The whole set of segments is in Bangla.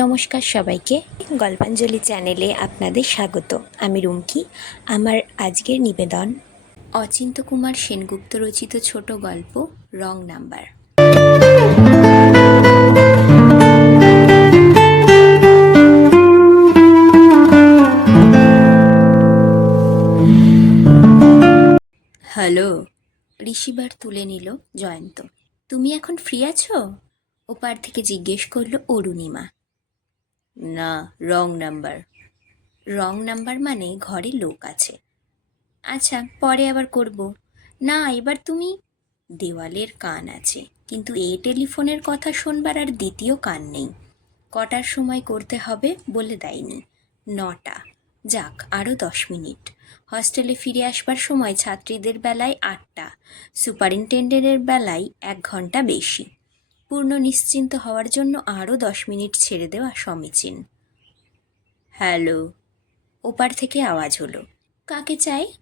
নমস্কার সবাইকে। গল্পাঞ্জলি চ্যানেলে আপনাদের স্বাগত। আমি রুমকি। আমার আজকের নিবেদন, অচিন্ত কুমার সেনগুপ্ত রচিত ছোট গল্প, রং নাম্বার। হ্যালো, ঋষিবার তুলে নিল জয়ন্ত। তুমি এখন ফ্রি আছো? ওপার থেকে জিজ্ঞেস করল অরুণিমা। না রং নাম্বার রং নাম্বার মানে ঘরে লোক আছে। আচ্ছা পরে আবার করব। না, এবার তুমি দেওয়ালের কান আছে, কিন্তু এই টেলিফোনের কথা শোনবার আর দ্বিতীয় কান নেই। কটার সময় করতে হবে বলে দেয়নি। নটা। যাক আরও দশ মিনিট। হস্টেলে ফিরে আসবার সময় ছাত্রীদের বেলায় আটটা। সুপারিনটেন্ডেন্টের বেলায় এক ঘণ্টা বেশি। পূর্ণ নিশ্চিন্ত হওয়ার জন্য আরও দশ মিনিট ছেড়ে দেওয়া সমীচীন। হ্যালো, ওপার থেকে আওয়াজ হলো। কাকে চাই?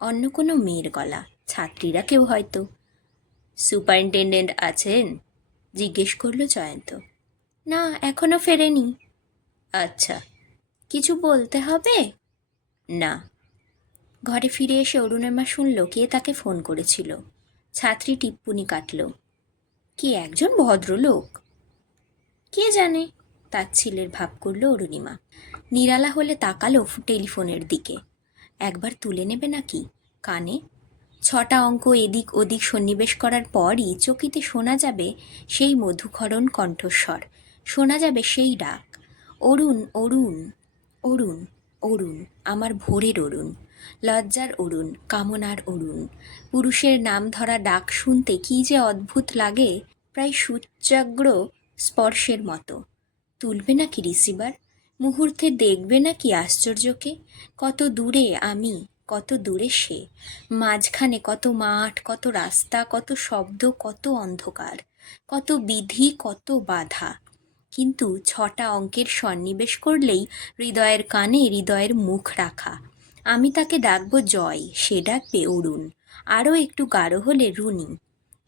অন্য কোনো মেয়ের গলা। ছাত্রীরা কেউ হয়তো। সুপারিনটেন্ডেন্ট আছেন? জিজ্ঞেস করল জয়ন্ত। না, এখনও ফেরেনি। আচ্ছা কিছু বলতে হবে? না। ঘরে ফিরে এসে অরুণেমা শুনল, কে তাকে ফোন করেছিল। ছাত্রী টিপ্পুনি কাটল। কি একজন ভদ্রলোক? কে জানে? তাচ্ছিলের ভাব করল অরুণিমা। নিরালা হলে তাকালো টেলিফোনের দিকে। একবার তুলে নেবে নাকি? কানে? ছটা অঙ্ক এদিক ওদিক সন্নিবেশ করার পরই চকিতে শোনা যাবে সেই মধুক্ষরণ কণ্ঠস্বর। শোনা যাবে সেই ডাক। অরুণ অরুণ অরুণ অরুণ, আমার ভোরের অরুণ। লজ্জার অরুণ, কামনার অরুণ। পুরুষের নাম ধরা ডাক শুনতে কি যে অদ্ভুত লাগে, প্রায় সূচ্যাগ্র স্পর্শের মতো। তুলবে নাকি রিসিভার মুহূর্তে দেখবে নাকি আশ্চর্যকে? কত দূরে আমি, কত দূরে সে? মাঝখানে কত মাঠ, কত রাস্তা, কত শব্দ, কত অন্ধকার, কত বিধি, কত বাধা। কিন্তু ছটা অঙ্কের সন্নিবেশ করলেই হৃদয়ের কানে হৃদয়ের মুখ রাখা। আমি তাকে ডাকবো জয়, সে ডাকবে অরুণ। আরও একটু গাঢ় হলে রুনি।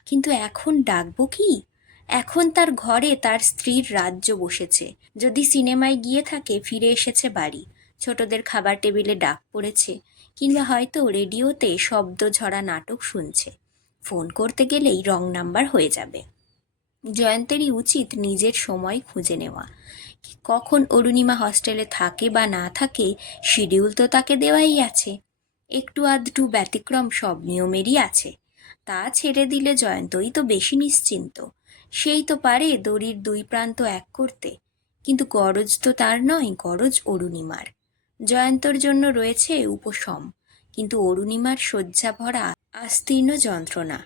কিন্তু এখন ডাকবো কি? এখন তার ঘরে তার স্ত্রীর রাজ্য বসেছে। যদি সিনেমায় গিয়ে থাকে, ফিরে এসেছে বাড়ি। ছোটদের খাবার টেবিলে ডাক পড়েছে, কিংবা হয়তো রেডিওতে শব্দ ঝরা নাটক শুনছে। ফোন করতে গেলেই রং নাম্বার হয়ে যাবে। জয়ন্তেরই উচিত নিজের সময় খুঁজে নেওয়া। কখন অরুণিমা হস্টেলে থাকে বা না থাকে শিডিউল তো তাকে দেওয়াই আছে। একটু আধটু ব্যতিক্রম সব নিয়মেরই আছে। তা ছেড়ে দিলে জয়ন্তই তো বেশি নিশ্চিন্ত। সেই তো পারে দড়ির দুই প্রান্ত এক করতে। কিন্তু গরজ তো তার নয়, গরজ অরুণিমার। জয়ন্তর জন্য রয়েছে উপশম, কিন্তু অরুণিমার শয্যা ভরা, আস্তীর্ণ যন্ত্রণা।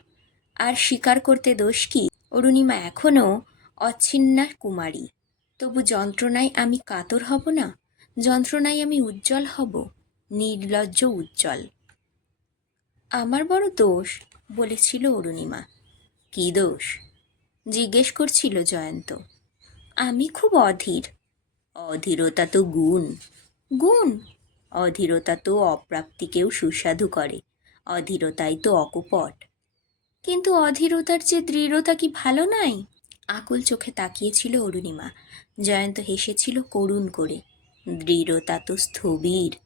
আর স্বীকার করতে দোষ কি? অরুণিমা এখনও অচ্ছিন্না কুমারী। তবু যন্ত্রণায় আমি কাতর হব না, যন্ত্রণায় আমি উজ্জ্বল হব, নির্লজ্জ উজ্জ্বল। আমার বড় দোষ, বলেছিল অরুণিমা। কী দোষ? জিজ্ঞেস করছিল জয়ন্ত। আমি খুব অধীর। অধীরতা তো গুণ। গুণ? অধীরতা তো অপ্রাপ্তিকেও সুস্বাদু করে, অধীরতাই তো অকপট। কিন্তু অধীরতার চেয়ে দৃঢ়তা কি ভালো নাই? আকুল চোখে তাকিয়েছিল অরুণিমা। জয়ন্ত হেসেছিল, করুণ করে। দৃঢ়তা তো স্থবির।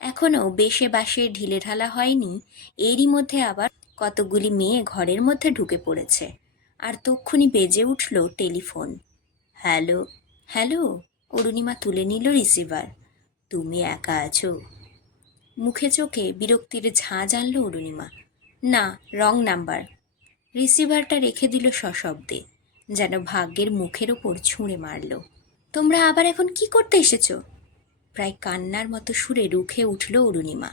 এখনও বেশে বাসে ঢিলে ঢালা হয়নি। এরই মধ্যে আবার কতগুলি মেয়ে ঘরের মধ্যে ঢুকে পড়েছে। আর তক্ষুনি বেজে উঠল টেলিফোন। হ্যালো হ্যালো, অরুণিমা তুলে নিল রিসিভার। তুমি একা আছো? মুখে চোখে বিরক্তির ঝাঁঝ আনলো অরুণিমা। না, রং নাম্বার। রিসিভারটা রেখে দিল সশব্দে। যেন ভাগ্যের মুখের ওপর ছুঁড়ে মারল। তোমরা আবার এখন কি করতে এসেছ? প্রায় কান্নার মতো সুরে রুখে উঠল অরুণিমা।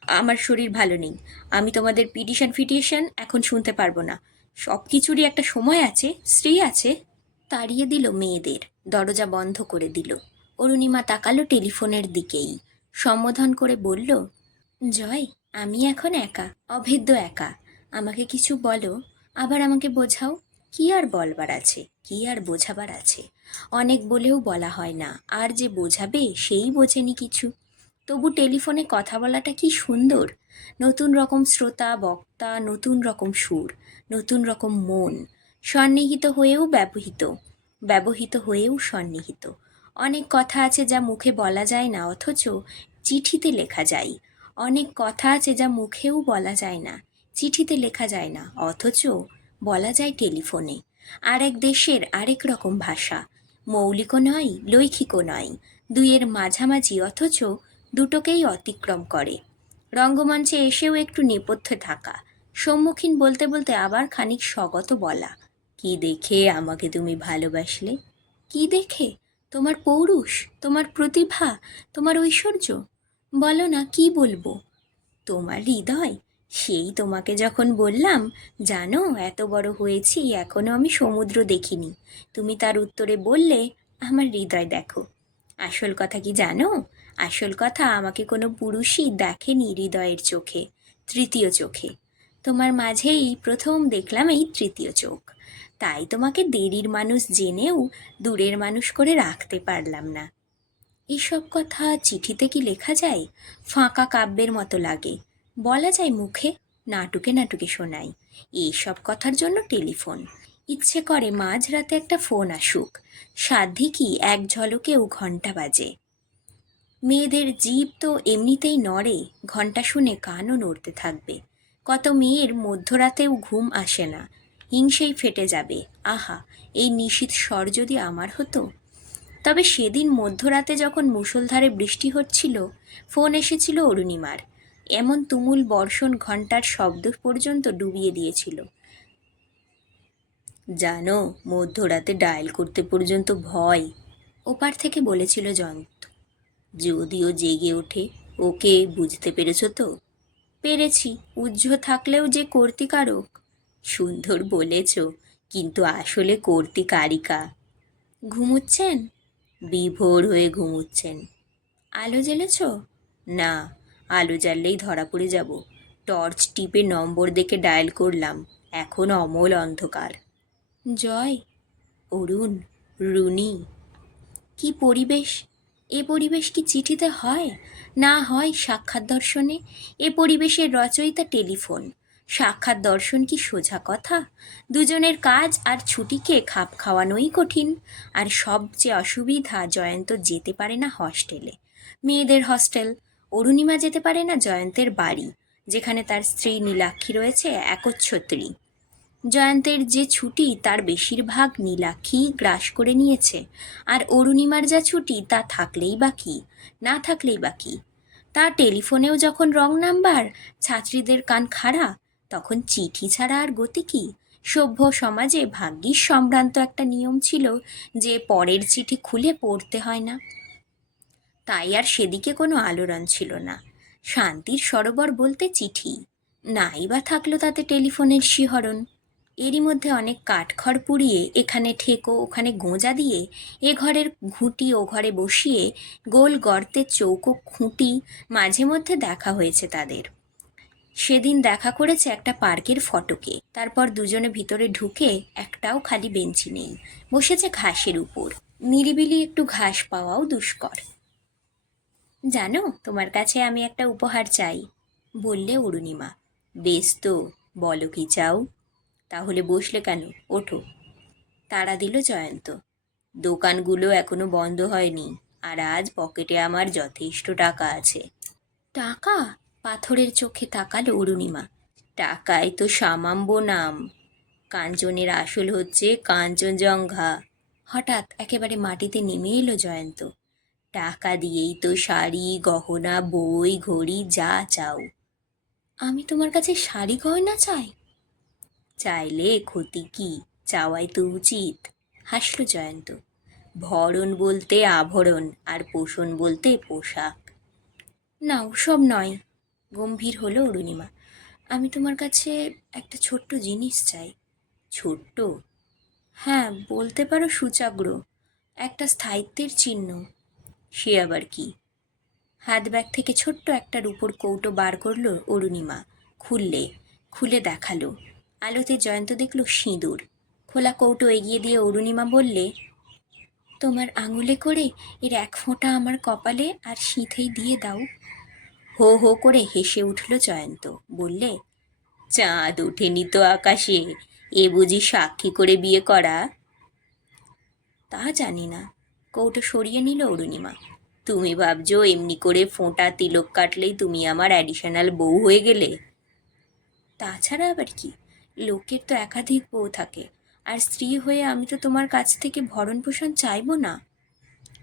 আমার শরীর ভালো নেই। আমি তোমাদের পিটিশন, ফিটিশন এখন শুনতে পারব না। সব কিছুরই একটা সময় আছে, স্ত্রী আছে। তাড়িয়ে দিল মেয়েদের, দরজা বন্ধ করে দিল। অরুণিমা তাকালো টেলিফোনের দিকেই। সম্বোধন করে বলল, জয়, আমি এখন একা, অভেদ্য একা। আমাকে কিছু বলো, আবার আমাকে বোঝাও। কি আর বলবার আছে? কি আর বোঝাবার আছে? অনেক বলেও বলা হয় না। আর যে বোঝাবে, সেই বোঝেনি কিছু। তবু টেলিফোনে কথা বলাটা কি সুন্দর? নতুন রকম শ্রোতা, বক্তা, নতুন রকম সুর, নতুন রকম মন, সন্নিহিত হয়েও ব্যবহৃত ব্যবহৃত হয়েও সন্নিহিত। অনেক কথা আছে যা মুখে বলা যায় না, অথচ চিঠিতে লেখা যায়। অনেক কথা আছে যা মুখেও বলা যায় না, চিঠিতে লেখা যায় না, অথচ বলা যায় টেলিফোনে। আরেক দেশের আরেক রকম ভাষা। মৌলিকও নয় লৈখিকও নয়। দুইয়ের মাঝামাঝি অথচ দুটোকেই অতিক্রম করে। রঙ্গমঞ্চে এসেও একটু নেপথ্যে থাকা সম্মুখীন বলতে বলতে আবার খানিক স্বগত বলা, কি দেখে আমাকে তুমি ভালোবাসলে? কি দেখে? তোমার পৌরুষ, তোমার প্রতিভা, তোমার ঐশ্বর্য? বলো না, কি বলব? তোমার হৃদয় সেই তোমাকে যখন বললাম, জানো, এত বড় হয়েছি, এখনও আমি সমুদ্র দেখিনি। তুমি তার উত্তরে বললে, আমার হৃদয় দেখো। আসল কথা কি জানো? আসল কথা আমাকে কোনো পুরুষই দেখেনি হৃদয়ের চোখে, তৃতীয় চোখে। তোমার মাঝেই প্রথম দেখলাম এই তৃতীয় চোখ। তাই তোমাকে দেরির মানুষ জেনেও দূরের মানুষ করে রাখতে পারলাম না। এসব কথা চিঠিতে কি লেখা যায়? ফাঁকা কাব্যের মতো লাগে। বলা যায় মুখে নাটুকে নাটুকে শোনাই। এইসব কথার জন্য টেলিফোন। ইচ্ছে করে মাঝরাতে একটা ফোন আসুক। সাধ্যি কি এক ঝলকেও ঘণ্টা বাজে। মেয়েদের জীব তো এমনিতেই নড়ে ঘণ্টা শুনে কানও নড়তে থাকবে। কত মেয়ের মধ্যরাতেও ঘুম আসে না। হিংসেই ফেটে যাবে। আহা, এই নিশীত স্বর যদি আমার হতো? তবে সেদিন মধ্যরাতে যখন মুষলধারে বৃষ্টি হচ্ছিল, ফোন এসেছিল অরুণিমার। এমন তুমুল বর্ষণ ঘণ্টার শব্দ পর্যন্ত ডুবিয়ে দিয়েছিল। জানো, মধ্যরাতে ডায়াল করতে পর্যন্ত ভয়। ওপার থেকে বলেছিল জয়ন্ত, যদিও জেগে ওঠে, ওকে বুঝতে পেরেছ তো? পেরেছি উজ্জ থাকলেও যে কর্তিকারক। সুন্দর বলেছ, কিন্তু আসলে কর্তিকারিকা। ঘুমুচ্ছেন? বিভোর হয়ে ঘুমুচ্ছেন। আলো জ্বেলেছ? না। আলো জ্বাললেই ধরা পড়ে যাব। টর্চ টিপে নম্বর দেখে ডায়াল করলাম। এখন অমল অন্ধকার। জয়, অরুণ, রুনি। কি পরিবেশ? এ পরিবেশ কি চিঠিতে হয়? না হয় সাক্ষাৎ দর্শনে? এ পরিবেশের রচয়িতা টেলিফোন। সাক্ষাৎ দর্শন কি সোজা কথা? দুজনের কাজ আর ছুটিকে খাপ খাওয়ানোই কঠিন। আর সবচেয়ে অসুবিধা জয়ন্ত যেতে পারে না হস্টেলে। মেয়েদের হস্টেল অরুণিমা যেতে পারে না জয়ন্তের বাড়ি, যেখানে তার স্ত্রী নীলাক্ষী রয়েছে, একচ্ছত্রী। জয়ন্তের যে ছুটি, তার বেশিরভাগ নীলাক্ষী গ্রাস করে নিয়েছে, আর অরুণিমার যা ছুটি, তা থাকলেই বাকি না থাকলেই বাকি তা টেলিফোনেও যখন রং নাম্বার, ছাত্রীদের কান খাড়া, তখন চিঠি ছাড়া আর গতি কি? সভ্য সমাজে ভাগ্যিস সম্ভ্রান্ত একটা নিয়ম ছিল যে, পরের চিঠি খুলে পড়তে হয় না। তাই আর সেদিকে কোনো আলোড়ন ছিল না। শান্তির সরোবর বলতে চিঠি। নাই বা থাকল তাতে টেলিফোনের শিহরণ। এরই মধ্যে অনেক কাঠখড় পুড়িয়ে এখানে ঠেকো, ওখানে গোঁজা দিয়ে এ ঘরের ঘুঁটি ও ঘরে বসিয়ে গোল গর্তের চৌকো খুঁটি মাঝে মধ্যে দেখা হয়েছে তাদের। সেদিন দেখা করেছে একটা পার্কের ফটকে। তারপর দুজনে ভিতরে ঢুকে একটাও খালি বেঞ্চি নেই। বসেছে ঘাসের উপর। নিরিবিলি একটু ঘাস পাওয়াও দুষ্কর। জানো, তোমার কাছে আমি একটা উপহার চাই। বললে অরুণিমা। বেশ তো, বলো কি চাও? তাহলে বসলে কেন? ওঠো। তাড়া দিল জয়ন্ত। দোকানগুলো এখনও বন্ধ হয়নি, আর আজ পকেটে আমার যথেষ্ট টাকা আছে। টাকা? পাথরের চোখে তাকালো অরুণিমা। টাকায় তো সামাম্য নাম। কাঞ্চনের আসল হচ্ছে কাঞ্চনজঙ্ঘা। হঠাৎ একেবারে মাটিতে নেমে এলো জয়ন্ত। টাকা দিয়েই তো শাড়ি, গহনা, বই, ঘড়ি, যা চাও। আমি তোমার কাছে শাড়ি, গয়না চাই? চাইলে ক্ষতি কি? চাওয়াই তো উচিত। হাসলো জয়ন্ত। ভরণ বলতে আভরণ, আর পোষণ বলতে পোশাক। না, ওসব নয়। গম্ভীর হলো অরুণিমা। আমি তোমার কাছে একটা ছোট্ট জিনিস চাই। ছোট্ট? হ্যাঁ বলতে পারো সুচাগ্র। একটা স্থায়িত্বের চিহ্ন। সে আবার কি? হাত ব্যাগ থেকে ছোট্ট একটা রূপোর কৌটো বার করল অরুণিমা। খুললে, খুলে দেখাল। আলোতে জয়ন্ত দেখল সিঁদুর। খোলা কৌটো এগিয়ে দিয়ে অরুণিমা বললে, তোমার আঙুলে করে এর এক ফোঁটা আমার কপালে আর সিঁথেই দিয়ে দাও। হো হো করে হেসে উঠল জয়ন্ত। বললে, চাঁদ ওঠেনি তো আকাশে, এ বুঝি সাক্ষী করে বিয়ে করা? তা জানি না। কৌটো সরিয়ে নিল অরুণিমা। তুমি ভাবছ এমনি করে ফোঁটা তিলক কাটলেই তুমি আমার অ্যাডিশনাল বউ হয়ে গেলে? তাছাড়া আবার কি? লোকের তো একাধিক বউ থাকে। আর স্ত্রী হয়ে আমি তো তোমার কাছ থেকে ভরণ পোষণ চাইব না?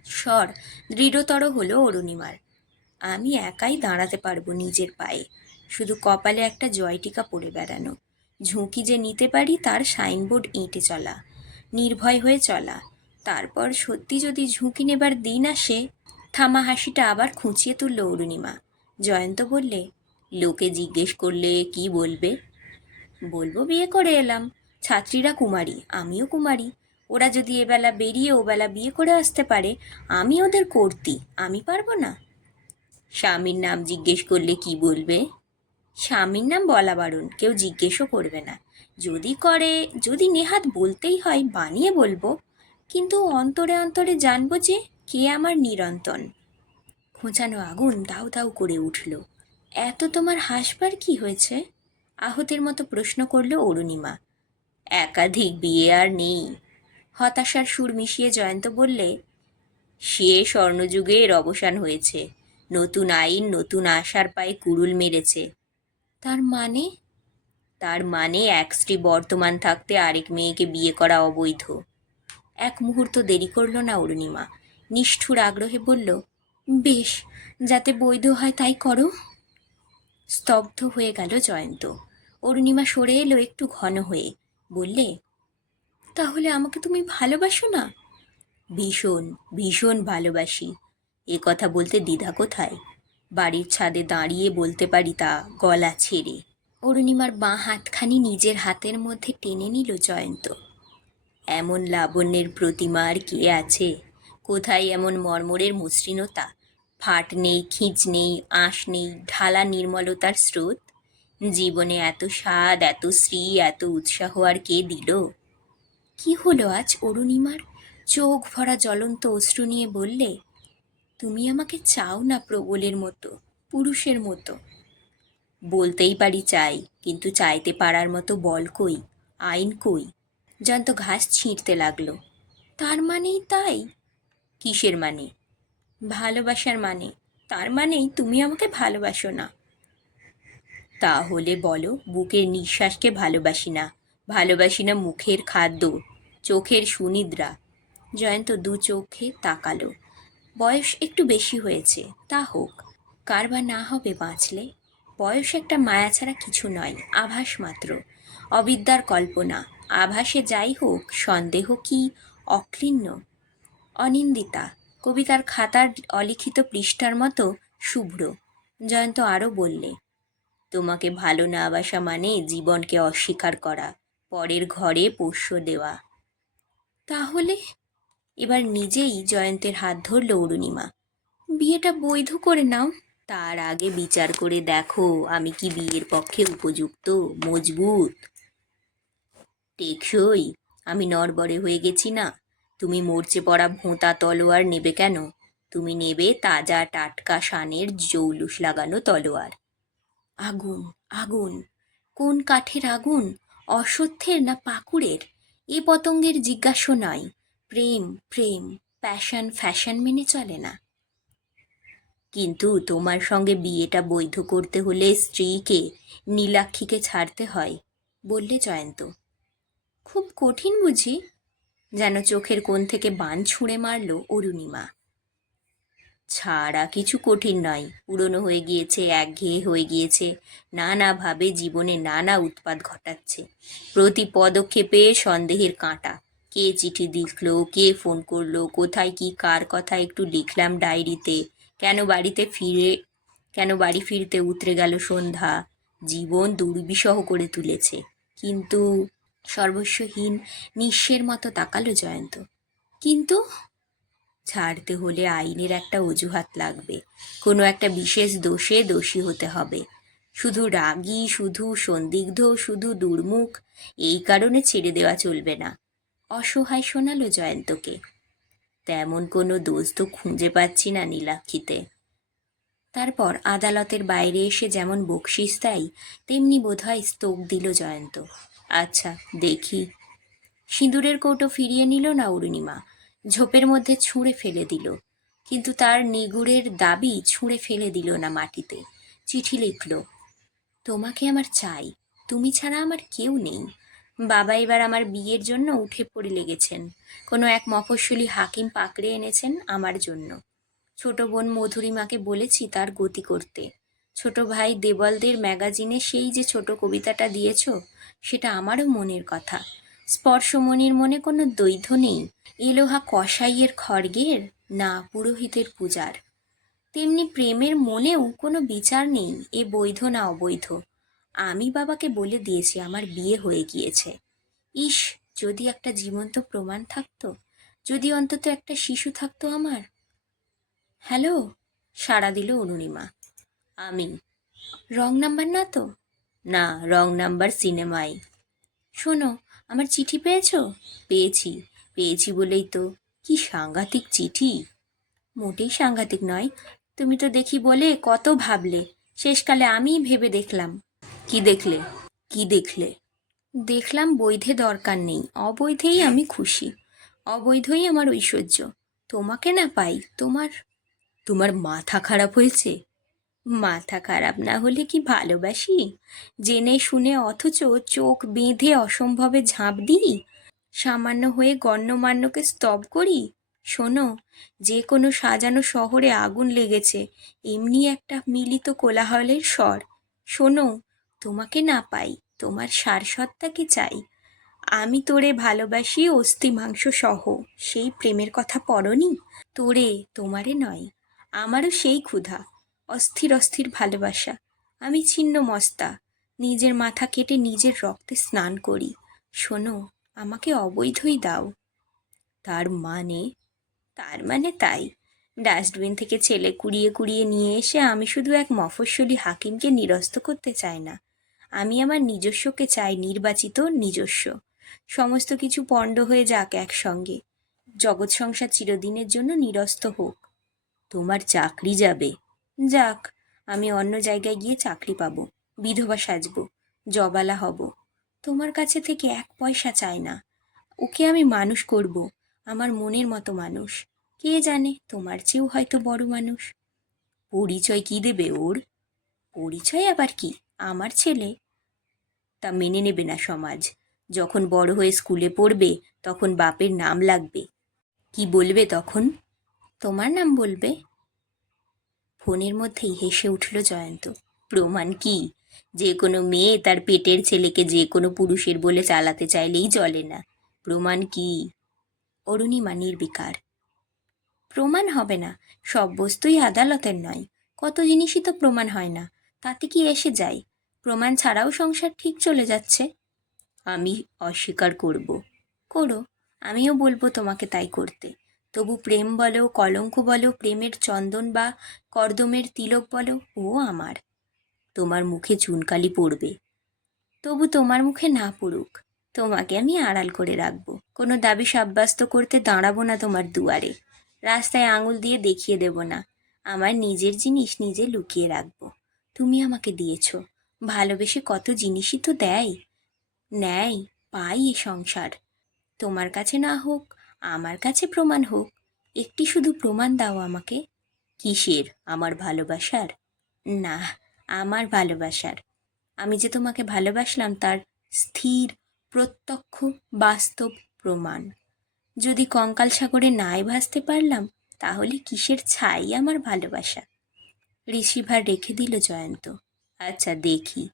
স্বর দৃঢ়তর হলো অরুণিমার। আমি একাই দাঁড়াতে পারব নিজের পায়ে। শুধু কপালে একটা জয়টিকা পরে বেড়ানো। ঝুঁকি যে নিতে পারি তার সাইনবোর্ড এঁটে চলা। নির্ভয় হয়ে চলা। তারপর সত্যি যদি ঝুঁকি নেবার দিন আসে, থামা হাসিটা আবার খুঁচিয়ে তুলল অরুণিমা। জয়ন্ত বললে, লোকে জিজ্ঞেস করলে কি বলবে? বলব বিয়ে করে এলাম। ছাত্রীরা কুমারী, আমিও কুমারী। ওরা যদি এবেলা বেরিয়ে ওবেলা বিয়ে করে আসতে পারে, আমি ওদের করতি, আমি পারব না। স্বামীর নাম জিজ্ঞেস করলে কি বলবে? স্বামীর নাম বলা বারণ, কেউ জিজ্ঞেসও করবে না। যদি করে, যদি নেহাত বলতেই হয়, বানিয়ে বলব। কিন্তু অন্তরে অন্তরে জানব যে কে আমার নিরন্তন খোঁচানো আগুন দাউ দাউ করে উঠল। এত তোমার হাসবার কি হয়েছে? আহতের মতো প্রশ্ন করল অরুণিমা। একাধিক বিয়ে আর নেই। হতাশার সুর মিশিয়ে জয়ন্ত বললে, সে স্বর্ণযুগের অবসান হয়েছে। নতুন আইন, নতুন আশার পায়ে কুড়ুল মেরেছে। তার মানে? তার মানে এক স্ত্রী বর্তমান থাকতে আরেক মেয়েকে বিয়ে করা অবৈধ। এক মুহূর্ত দেরি করল না অরুণিমা। নিষ্ঠুর আগ্রহে বলল, বেশ, যাতে বৈধ হয় তাই করো। স্তব্ধ হয়ে গেল জয়ন্ত। অরুণিমা সরে এলো একটু ঘন হয়ে। বললে, তাহলে আমাকে তুমি ভালোবাসো না? ভীষণ ভীষণ ভালোবাসি। এ কথা বলতে দ্বিধা কোথায়? বাড়ির ছাদে দাঁড়িয়ে বলতে পারি তা গলা ছেড়ে। অরুণিমার বাঁ হাতখানি নিজের হাতের মধ্যে টেনে নিল জয়ন্ত। এমন লাবণ্যের প্রতিমা আর কে আছে? কোথায় এমন মর্মরের মসৃণতা? ফাট নেই, খিঁচ নেই, আঁশ নেই, ঢালা নির্মলতার স্রোত? জীবনে এত স্বাদ, এত শ্রী এত উৎসাহ আর কে দিল? কি হলো আজ অরুণিমার? চোখ ভরা জ্বলন্ত অশ্রু নিয়ে বললে, তুমি আমাকে চাও না প্রবলের মতো, পুরুষের মতো। বলতেই পারি চাই, কিন্তু চাইতে পারার মতো বল কই? আইন কই? জয়ন্ত ঘাস ছিঁড়তে লাগল। তার মানেই তাই। কিসের মানে? ভালোবাসার মানে। তার মানেই তুমি আমাকে ভালোবাসো না। তাহলে বলো, বুকের নিঃশ্বাসকে ভালোবাসি না। ভালোবাসি না মুখের খাদ্য, চোখের সুনিদ্রা। জয়ন্ত দু চোখে তাকালো। বয়স একটু বেশি হয়েছে, তা হোক। কার বা না হবে বাঁচলে? বয়স একটা মায়া ছাড়া কিছু নয়, আভাস মাত্র। অবিদ্যার কল্পনা। আভাসে যাই হোক, সন্দেহ কি অক্লিন্ন অনিন্দিতা, কবিতার খাতার অলিখিত পৃষ্ঠার মতো শুভ্র। জয়ন্ত আরও বললে, তোমাকে ভালো না বাসা মানে জীবনকে অস্বীকার করা, পরের ঘরে পোষ্য দেওয়া। তাহলে? এবার নিজেই জয়ন্তের হাত ধরল অরুণিমা। বিয়েটা বৈধ করে নাও, তার আগে বিচার করে দেখো আমি কি বিয়ের পক্ষে উপযুক্ত, মজবুত? টেকসই আমি নরবরে হয়ে গেছি না। তুমি মরচে পড়া ভোঁতা তলোয়ার নেবে কেন? তুমি নেবে তাজা টাটকা শানের জৌলুস লাগানো তলোয়ার। আগুন আগুন, কোন কাঠের আগুন? অসত্যের না পাকুড়ের? এ পতঙ্গের জিজ্ঞাসা নয় প্রেম প্রেম, প্যাশন, ফ্যাশন মেনে চলে না। কিন্তু তোমার সঙ্গে বিয়েটা বৈধ করতে হলে স্ত্রীকে, নীলাক্ষীকে ছাড়তে হয়, বললে জয়ন্ত। খুব কঠিন বুঝি, যেন চোখের কোণ থেকে বান ছুঁড়ে মারল অরুণিমা। ছাড়া কিছু কঠিন নয়, পুরনো হয়ে গিয়েছে, একঘেয়ে হয়ে গিয়েছে, নানাভাবে জীবনে নানা উৎপাত ঘটাচ্ছে। প্রতি পদক্ষেপে সন্দেহের কাঁটা, কে চিঠি লিখলো, কে ফোন করল, কোথায় কি, কার কথা একটু লিখলাম ডায়েরিতে, কেন বাড়িতে ফিরে, কেন বাড়ি ফিরতে উতরে গেল সন্ধ্যা, জীবন দুর্বিষহ করে তুলেছে। কিন্তু সর্বস্বহীন নিঃস্বের মতো তাকালো জয়ন্ত। কিন্তু ছাড়তে হলে আইনের একটা অজুহাত লাগবে। কোনো একটা বিশেষ দোষে দোষী হতে হবে। শুধু রাগী, শুধু সন্দিগ্ধ, শুধু দুর্মুখ, এই কারণে ছেড়ে দেওয়া চলবে না। অসহায় শোনালো জয়ন্তকে। তেমন কোনো দোষ তো খুঁজে পাচ্ছি না নীলাক্ষীতে। তারপর আদালতের বাইরে এসে যেমন বকশিস দেয়, তেমনি বোধহয় স্তোক দিল জয়ন্ত। আচ্ছা দেখি। সিঁদুরের কৌটো ফিরিয়ে নিল না অরুণিমা। ঝোপের মধ্যে ছুঁড়ে ফেলে দিল। কিন্তু তার নিগুড়ের দাবি ছুঁড়ে ফেলে দিল না মাটিতে। চিঠি লিখল, তোমাকে আমার চাই। তুমি ছাড়া আমার কেউ নেই। বাবা এবার আমার বিয়ের জন্য উঠে পড়ে লেগেছেন। কোনো এক মফস্বলী হাকিম পাকড়ে এনেছেন আমার জন্য। ছোট বোন মধুরিমাকে বলেছি তার গতি করতে। ছোট ভাই দেবলদের ম্যাগাজিনে সেই যে ছোট কবিতাটা দিয়েছ সেটা আমারও মনের কথা। স্পর্শমণির মনে কোনো দ্বৈধ নেই। এলোহা কসাইয়ের খড়গের, না পুরোহিতের পূজার। তেমনি প্রেমের মনেও কোনো বিচার নেই, এ বৈধ না অবৈধ। আমি বাবাকে বলে দিয়েছি, আমার বিয়ে হয়ে গিয়েছে। ইস, যদি একটা জীবন্ত প্রমাণ থাকতো, যদি অন্তত একটা শিশু থাকতো আমার। হ্যালো, সাড়া দিল অরুণিমা। আমি। রং নাম্বার না তো? না রং নাম্বার সিনেমায় শোনো, আমার চিঠি পেয়েছ? পেয়েছি পেয়েছি বলেই তো। কি সাংঘাতিক চিঠি? মোটেই সাংঘাতিক নয়। তুমি তো দেখি বলে কত ভাবলে। শেষকালে আমিই ভেবে দেখলাম। কি দেখলে? কি দেখলে? দেখলাম বৈধে দরকার নেই। অবৈধেই আমি খুশি। অবৈধই আমার ঐশ্বর্য। তোমাকে না পাই। তোমার তোমার মাথা খারাপ হয়েছে? মাথা খারাপ না হলে কি ভালোবাসি? জেনে শুনে অথচ চোখ বেঁধে অসম্ভবে ঝাঁপ দিই? সামান্য হয়ে গণ্যমান্যকে স্তব করি? শোনো, যে কোনো সাজানো শহরে আগুন লেগেছে, এমনি একটা মিলিত কোলাহলের স্বর। শোনো, তোমাকে না পাই, তোমার সারসত্তাকে চাই? আমি তোরে ভালোবাসি অস্থি মাংস সহ, সেই প্রেমের কথা পড়নি? তোরে, তোমারে নয়, আমারও সেই ক্ষুধা। অস্থির অস্থির ভালোবাসা। আমি ছিন্ন মস্তা। নিজের মাথা কেটে নিজের রক্তে স্নান করি। শোনো, আমাকে অবৈধই দাও। তার মানে? তার মানে তাই। ডাস্টবিন থেকে ছেলে কুড়িয়ে কুড়িয়ে নিয়ে এসে আমি শুধু এক মফস্বলী হাকিমকে নিরস্ত করতে চাই না। আমি আমার নিজস্বকে চাই নির্বাচিত নিজস্ব। সমস্ত কিছু পণ্ড হয়ে যাক একসঙ্গে। জগৎ সংসার চিরদিনের জন্য নিরস্ত হোক। তোমার চাকরি যাবে। যাক, আমি অন্য জায়গায় গিয়ে চাকরি পাবো, বিধবা সাজবো, জবালা হব। তোমার কাছে থেকে এক পয়সা চাই না। ওকে আমি মানুষ করব, আমার মনের মতো মানুষ। কে জানে, তোমার চেয়েও হয়তো বড় মানুষ। পরিচয় কি দেবে ওর? পরিচয় আবার কি? আমার ছেলে? তা মেনে নেবে না সমাজ। যখন বড় হয়ে স্কুলে পড়বে, তখন বাপের নাম লাগবে। কি বলবে তখন? তোমার নাম বলবে? ফোনের মধ্যেই হেসে উঠল জয়ন্ত। প্রমাণ কি? যে কোনো মেয়ে তার পেটের ছেলেকে যে কোনো পুরুষের বলে চালাতে চাইলেই চলে না। প্রমাণ কি? অরুণিমা নির্বিকার। প্রমাণ হবে না, সব বস্তুই আদালতের নয়। কত জিনিসই তো প্রমাণ হয় না, তাতে কি এসে যায়? প্রমাণ ছাড়াও সংসার ঠিক চলে যাচ্ছে। আমি অস্বীকার করব। করো, আমিও বলব তোমাকে তাই করতে। তবু প্রেম বলো, কলঙ্ক বলো, প্রেমের চন্দন বা কর্দমের তিলক বলো, ও আমার। তোমার মুখে চুনকালি পড়বে। তবু তোমার মুখে না পড়ুক, তোমাকে আমি আড়াল করে রাখব। কোনো দাবি সাব্যস্ত করতে দাঁড়াবো না তোমার দুয়ারে। রাস্তায় আঙুল দিয়ে দেখিয়ে দেব না। আমার নিজের জিনিস নিজে লুকিয়ে রাখব। তুমি আমাকে দিয়েছ। ভালোবেসে কত জিনিসই তো দেয়। নেয় পাই এ সংসার। তোমার কাছে না হোক আমার কাছে প্রমাণ হোক। একটি শুধু প্রমাণ দাও আমাকে। কিসের? আমার ভালোবাসার? না, আমার ভালোবাসার। আমি যে তোমাকে ভালোবাসলাম তার স্থির, প্রত্যক্ষ, বাস্তব প্রমাণ। যদি কঙ্কাল সাগরে নাই ভাসতে পারলাম, তাহলে কিসের ছাই আমার ভালোবাসা? ঋষিভার রেখে দিল জয়ন্ত। আচ্ছা দেখি।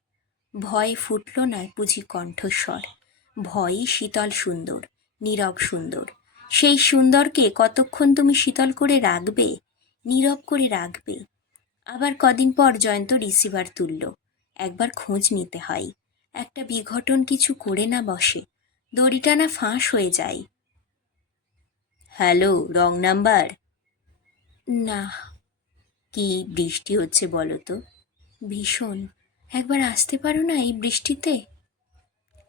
ভয়ে ফুটল না বুঝি কণ্ঠস্বর। ভয়ই শীতল সুন্দর, নীরব সুন্দর। সেই সুন্দরকে কতক্ষণ তুমি শীতল করে রাখবে, নীরব করে রাখবে? আবার কদিন পর জয়ন্ত রিসিভার তুলল, একবার খোঁজ নিতে হয়। একটা বিঘটন কিছু করে না বসে, দড়িটা না ফাঁস হয়ে যায়। Hello, wrong number? না। কি বৃষ্টি হচ্ছে বলো তো? ভীষণ। একবার আসতে পারো না এই বৃষ্টিতে?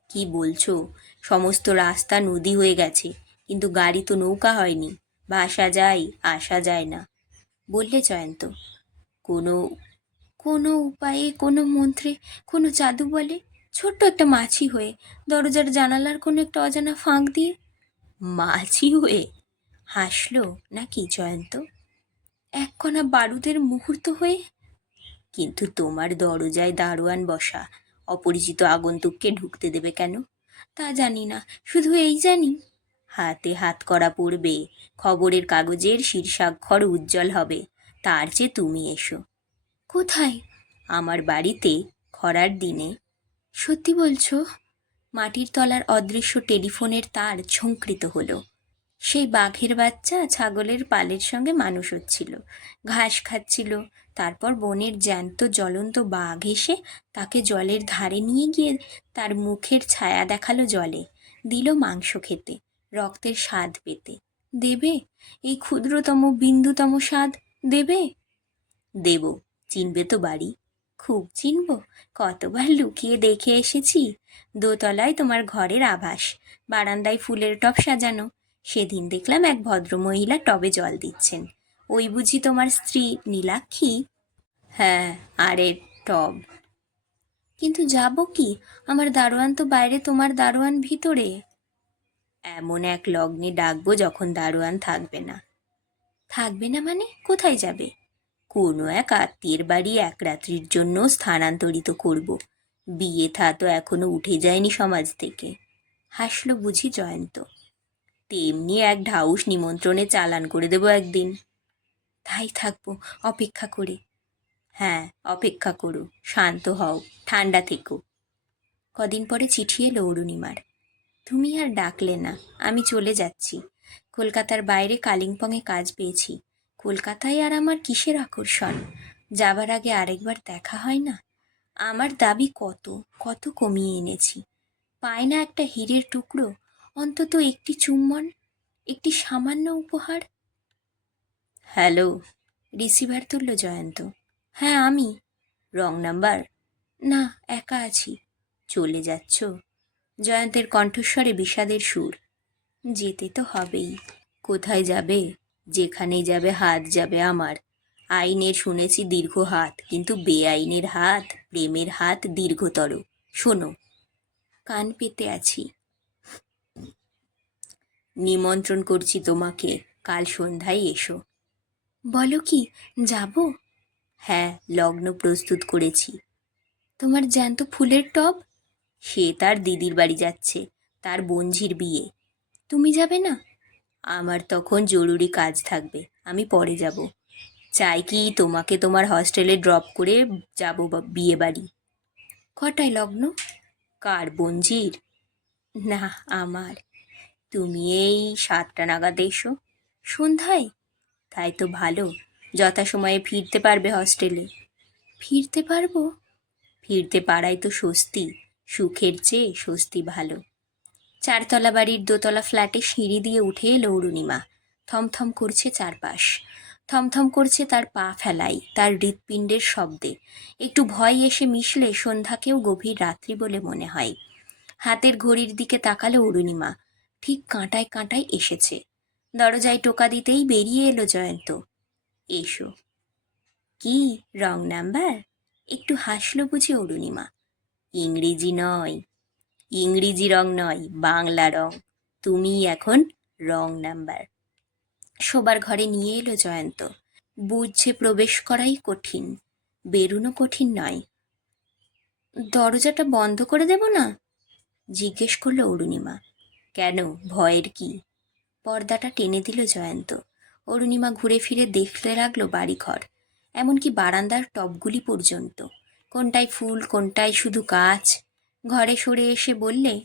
কি বলছো? সমস্ত রাস্তা নদী হয়ে গেছে। কিন্তু গাড়ি তো নৌকা হয়নি। ভাসা যায়, আসা যায় না। বললে জয়ন্ত, কোনো কোনো উপায়ে, কোনো মন্ত্রে, কোনো জাদু বলে? ছোট্ট একটা মাছি হয়ে, দরজার জানালার কোনো একটা অজানা ফাঁক দিয়ে? মাছি হয়ে? হাসলো নাকি জয়ন্ত? এক কণা বারুদের মুহূর্ত হয়ে? কিন্তু তোমার দরজায় দারোয়ান বসা, অপরিচিত আগন্তুককে ঢুকতে দেবে কেন? তা জানি না, শুধু এই জানি। হাতে হাত করা পড়বে। খবরের কাগজের শীর্ষাক্ষর উজ্জ্বল হবে। তার চেয়ে তুমি এসো। কোথায়? আমার বাড়িতে খরার দিনে। সত্যি বলছো? মাটির তলার অদৃশ্য টেলিফোনের তার ঝঙ্কৃত হলো। সেই বাঘের বাচ্চা ছাগলের পালের সঙ্গে মানুষ হচ্ছিল। ঘাস খাচ্ছিল। তারপর বনের জ্যান্ত জ্বলন্ত বাঘ এসে তাকে জলের ধারে নিয়ে গিয়ে তার মুখের ছায়া দেখাল জলে। দিল মাংস খেতে। রক্তের স্বাদ পেতে। দেবে? এই ক্ষুদ্রতম, বিন্দুতম স্বাদ দেবে? দেব। চিনবে তো বাড়ি। খুব চিনব। কতবার লুকিয়ে দেখে এসেছি। দোতলায় তোমার ঘরের আভাস। বারান্দায় ফুলের টব সাজানো। সেদিন দেখলাম এক ভদ্রমহিলা টবে জল দিচ্ছেন। ওই বুঝি তোমার স্ত্রী নীলাক্ষী? হ্যাঁ আরে টব। কিন্তু যাব কি? আমার দারোয়ান তো বাইরে, তোমার দারোয়ান ভিতরে। এমন এক লগ্নে ডাকবো যখন দারোয়ান থাকবে না। থাকবে না মানে কোথায় যাবে? কোনো এক আত্মীয়ের বাড়ি এক রাত্রির জন্য স্থানান্তরিত করব। বিয়ে থা তো এখনও উঠে যায়নি সমাজ থেকে। হাসলো বুঝি জয়ন্ত। তেমনি এক ঢাউস নিমন্ত্রণে চালান করে দেবো একদিন। তাই থাকব, অপেক্ষা করে। হ্যাঁ অপেক্ষা করো, শান্ত হও ঠান্ডা থেকো। কদিন পরে চিঠি এলো অরুণিমার। তুমি আর ডাকলে না, আমি চলে যাচ্ছি। কলকাতার বাইরে কালিম্পংয়ে কাজ পেয়েছি। কলকাতায় আর আমার কিসের আকর্ষণ? যাবার আগে আরেকবার দেখা হয় না? আমার দাবি কত কত কমিয়ে এনেছি। পায় না একটা হীরের টুকরো, অন্তত একটি চুম্বন, একটি সামান্য উপহার? হ্যালো, রিসিভার তুলল জয়ন্ত। হ্যাঁ আমি। Wrong number? না, একা আছি। চলে যাচ্ছ? জয়ন্তের কণ্ঠস্বরে বিষাদের সুর। যেতে তো হবেই। কোথায় যাবে? যেখানেই যাবে হাত যাবে আমার। আইনের শুনেছি দীর্ঘ হাত কিন্তু বেআইনের হাত প্রেমের হাত দীর্ঘতর। শোনো কান পেতে আছি। নিমন্ত্রণ করছি তোমাকে। কাল সন্ধ্যায় এসো। বলো কি যাব? হ্যাঁ লগ্ন প্রস্তুত করেছি। তোমার জ্যান্ত ফুলের টব? সে তার দিদির বাড়ি যাচ্ছে, তার বঞ্ঝির বিয়ে। তুমি যাবে না? আমার তখন জরুরি কাজ থাকবে, আমি পরে যাব। চাই কি তোমাকে তোমার হস্টেলে ড্রপ করে যাব বিয়ে বাড়ি। কটায় লগ্ন? কার বঞ্জির? না, আমার। তুমি এই সাতটা নাগাদ এসো। সন্ধ্যায়? তাই তো ভালো যথাসময়ে ফিরতে পারবে হস্টেলে। ফিরতে পারব? ফিরতে পারাই তো স্বস্তি। সুখের চেয়ে স্বস্তি ভালো। চারতলা বাড়ির দোতলা ফ্ল্যাটে সিঁড়ি দিয়ে উঠে এলো অরুণিমা। থমথম করছে চারপাশ। থমথম করছে তার পা ফেলাই, তার হৃৎপিণ্ডের শব্দে। একটু ভয় এসে মিশলে সন্ধ্যাকেও গভীর রাত্রি বলে মনে হয়। হাতের ঘড়ির দিকে তাকালো অরুণিমা। ঠিক কাঁটায় কাঁটায় এসেছে। দরজায় টোকা দিতেই বেরিয়ে এলো জয়ন্ত। এসো। কি? Wrong number? একটু হাসলো বুঝি অরুণিমা। ইংরেজি নয়। ইংরেজি রং নয়, বাংলা রং। তুমি এখন রং নাম্বার। শোবার ঘরে নিয়ে এলো জয়ন্ত। বুঝছে প্রবেশ করাই কঠিন, বেরুনো কঠিন নয়। দরজাটা বন্ধ করে দেব না? জিজ্ঞেস করল অরুণিমা। কেন, ভয়ের কি? পর্দাটা টেনে দিল জয়ন্ত। অরুণিমা ঘুরে ফিরে দেখতে লাগল বাড়িঘর, এমনকি বারান্দার টবগুলি পর্যন্ত। কোনটায় ফুল কোনটায় শুধু গাছ। ঘরে সরে এসে বললে,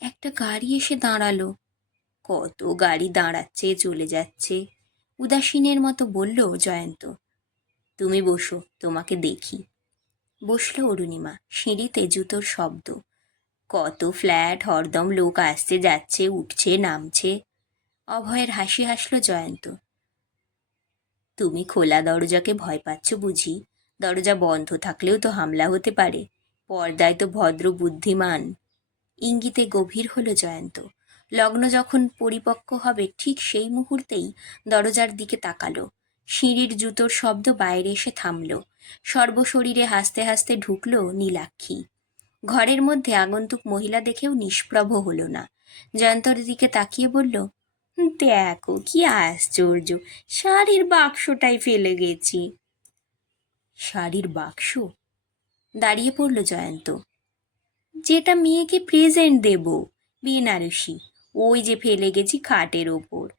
একটা গাড়ি এসে দাঁড়াল। কত গাড়ি দাঁড়াচ্ছে চলে যাচ্ছে। উদাসীনের মতো বলল জয়ন্ত। তুমি বসো, তোমাকে দেখি। বসল অরুণিমা, সিঁড়িতে জুতোর শব্দ। কত ফ্ল্যাট, হরদম, লোক আসছে, যাচ্ছে, উঠছে, নামছে। অভয়ের হাসি হাসলো জয়ন্ত। তুমি খোলা দরজাকে ভয় পাচ্ছ বুঝি? দরজা বন্ধ থাকলেও তো হামলা হতে পারে। পর্দায় তো ভদ্র বুদ্ধিমান। ইঙ্গিতে গভীর হলো জয়ন্ত। লগ্ন যখন পরিপক্ক হবে, ঠিক সেই মুহূর্তেই দরজার দিকে তাকালো। সিঁড়ির জুতোর শব্দ বাইরে এসে থামল। সর্বশরীরে হাসতে হাসতে ঢুকল নীলাক্ষী। ঘরের মধ্যে আগন্তুক মহিলা দেখেও নিষ্প্রভ হলো না। জয়ন্তর দিকে তাকিয়ে বলল, দেখো, কি আশ্চর্য! শাড়ির বাক্সটাই ফেলে গেছি। শাড়ির বাক্স। দাঁড়িয়ে পড়ল জয়ন্ত। যেটা মেয়েকে প্রেজেন্ট দেব, বেনারসি, ওই যে ফেলে গেছি খাটের ওপর।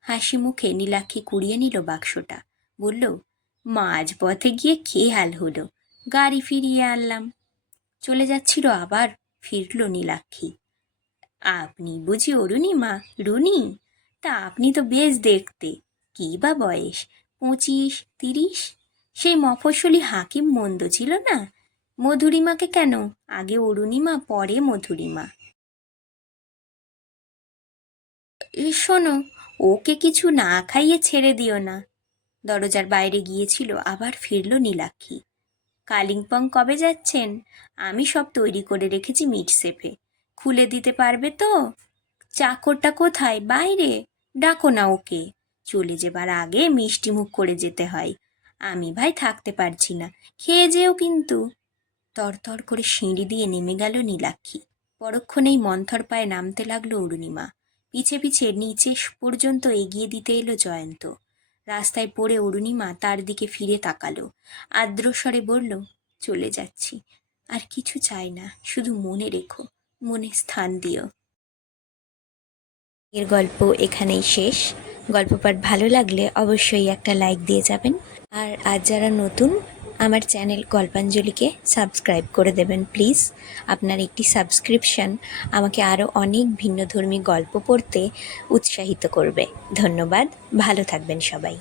হাসি মুখে নীলাক্ষী কুড়িয়ে নিল বাক্সটা। বলল, মাঝপথে গিয়ে খেয়াল হলো, গাড়ি ফিরিয়ে আনলাম। চলে যাচ্ছিল আবার, ফিরল নীলাক্ষী। আপনি বুঝি অরুণিমা রুনি? তা আপনি তো বেশ দেখতে। কী বা বয়স, পঁচিশ, তিরিশ? সেই মফস্বলী হাকিম মন্দ ছিল না। মধুরিমাকে কেন? আগে অরুণিমা, পরে মধুরিমা। শোনো, ওকে কিছু না খাইয়ে ছেড়ে দিও না। দরজার বাইরে গিয়েছিল, আবার ফিরল নীলাক্ষী। কালিম্পং কবে যাচ্ছেন? আমি সব তৈরি করে রেখেছি মিট সেফে খুলে দিতে পারবে তো? চাকরটা কোথায়? বাইরে? ডাকো না ওকে। চলে যেবার আগে মিষ্টি মুখ করে যেতে হয়। আমি ভাই থাকতে পারছি না। খেয়ে যেও কিন্তু। তরতর করে সিঁড়ি দিয়ে নেমে গেল নীলাক্ষী। পরক্ষণেই মন্থর পায়ে নামতে লাগল অরুণিমা। পিছে পিছে নিচে পর্যন্ত এগিয়ে দিতে এলো জয়ন্ত। রাস্তায় পড়ে অরুণিমা তার দিকে ফিরে তাকালো। আর্দ্রস্বরে বলল, চলে যাচ্ছি। আর কিছু চাই না। শুধু মনে রেখো। মনে স্থান দিও। এর গল্প এখানেই শেষ। গল্প পাঠ ভালো লাগলে অবশ্যই একটা লাইক দিয়ে যাবেন। আর আজ যারা নতুন, আমার চ্যানেল গল্পাঞ্জলিকে সাবস্ক্রাইব করে দেবেন, প্লিজ। আপনার একটি সাবস্ক্রিপশন আমাকে আরও অনেক ভিন্নধর্মী গল্প পড়তে উৎসাহিত করবে। ধন্যবাদ, ভালো থাকবেন সবাই।